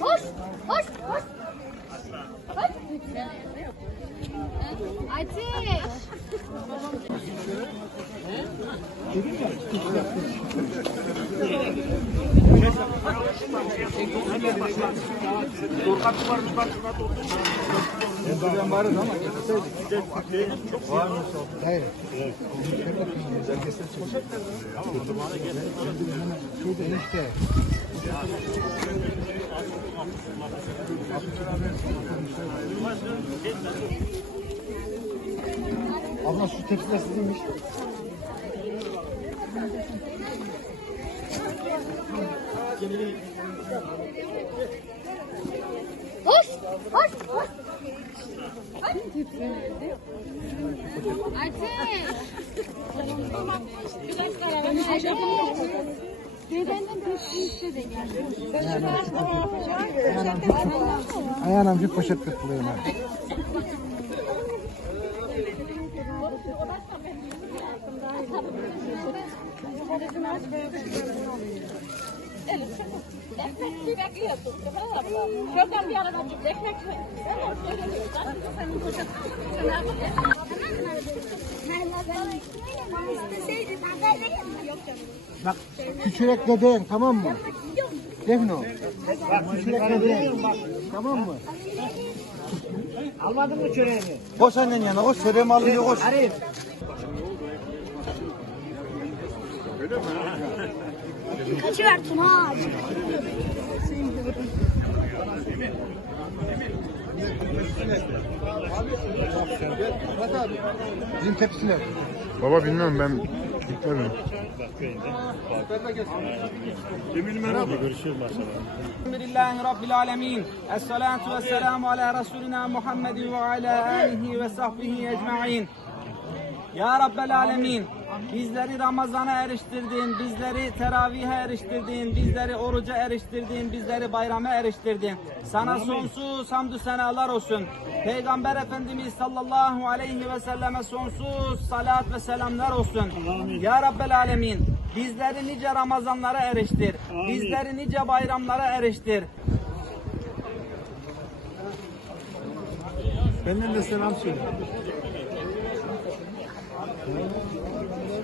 Hoş, hoş, hoş. Hoş. Ateş. Şurada enişte. Abla şu tepsiler sizinmiş. Hoş, hoş, hoş. Ateş. De. Ayağına bir poşet kırpılıyor. Şuradan bir arada ekmek İsteseydim haberlerim yok canım. Bak küçürek deden tamam mı? Defno. Küçürek deden. Tamam mı? Almadın mı çöreğini? Koş annen yanına koş. Çöreğimi alıyor koş. Arif. Kaçıver Tuna. Murat abi. Bizim tepsiler. Baba bilmem ben gitmedim. Elhamdülillahi Rabbil alemin. Esselatu vesselamu ala Resulina Muhammedin ve ala alihi ve sahbihi ecma'in. Ya Rabbel alemin. Bizleri Ramazan'a eriştirdin, bizleri teravihe eriştirdin, bizleri oruca eriştirdin, bizleri bayrama eriştirdin. Sana sonsuz hamdü senalar olsun. Peygamber Efendimiz sallallahu aleyhi ve selleme sonsuz salat ve selamlar olsun. Ya Rabbel alemin. Bizleri nice Ramazanlara eriştir. Bizleri nice bayramlara eriştir. Benden de selam söyle.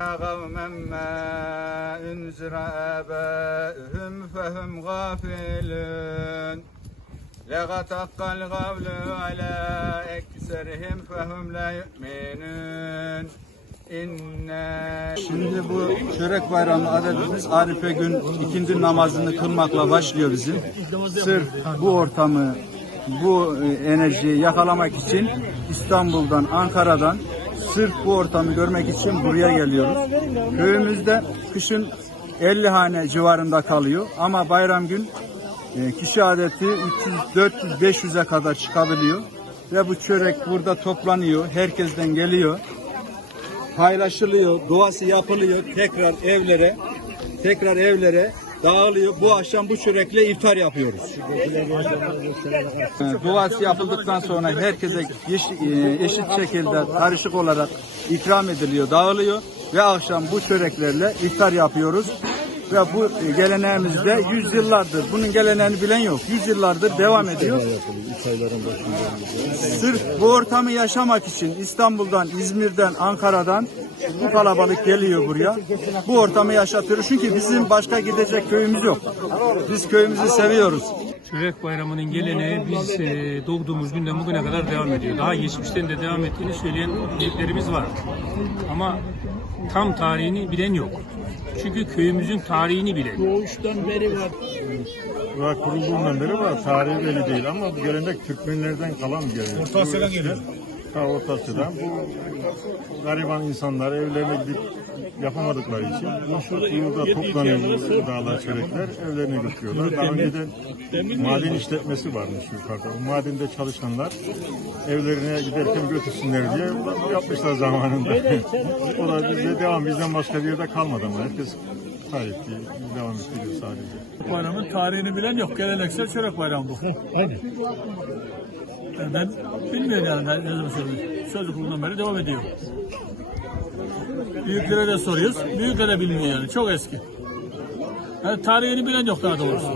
قوما ما انذر آباؤهم فهم غافلون لقد حق القول على أكثرهم فهم لا يؤمنون İnna Şimdi bu çörek bayramı adetimiz Arife gün ikindi namazını kılmakla başlıyor bizim. Sırf bu ortamı, bu e, enerjiyi yakalamak için İstanbul'dan, Ankara'dan sırf bu ortamı görmek için buraya geliyoruz. Köyümüzde kışın 50 hane civarında kalıyor ama bayram gün e, kişi adeti 300, 400, 500'e kadar çıkabiliyor. Ve bu çörek burada toplanıyor, herkesten geliyor paylaşılıyor, duası yapılıyor tekrar evlere, tekrar evlere dağılıyor. Bu akşam bu çörekle iftar yapıyoruz. Duası yapıldıktan sonra herkese e, eşit şekilde karışık olarak ikram ediliyor, dağılıyor ve akşam bu çöreklerle iftar yapıyoruz. Ve bu geleneğimizde yüzyıllardır, bunun geleneğini bilen yok, yüzyıllardır devam ediyor. Sırf bu ortamı yaşamak için İstanbul'dan, İzmir'den, Ankara'dan bu kalabalık geliyor buraya. Bu ortamı yaşatıyoruz. Çünkü bizim başka gidecek köyümüz yok. Biz köyümüzü seviyoruz. Çörek Bayramı'nın geleneği biz e, doğduğumuz günden bugüne kadar devam ediyor. Daha geçmişten de devam ettiğini söyleyen büyüklerimiz var. Ama tam tarihini bilen yok. Çünkü köyümüzün tarihini bilen. Doğuştan beri var. Var kurulduğundan beri var. Tarihi belli değil ama bu gelenek Türkmenlerden kalan bir gelenek. Orta Asya'dan geliyor. Ta Orta Asya'dan bu gariban insanlar evlerine gidip yapamadıkları için burada toplanıyor bu dağlar çörekler evlerine götürüyorlar. Daha önceden maden işletmesi varmış yukarıda. O madende çalışanlar evlerine giderken götürsünler diye yapmışlar zamanında. o da bize devam bizden başka bir yerde kalmadı ama herkes diye devam ettiriyor sadece. Bayramın tarihini bilen yok. Geleneksel çörek bayramı bu. Yani ben bilmiyorum yani ne, zaman söyleyeyim. Çocukluğumdan beri devam ediyor. Büyüklere de soruyoruz. Büyükler de bilmiyor yani. Çok eski. Yani tarihini bilen yok daha doğrusu.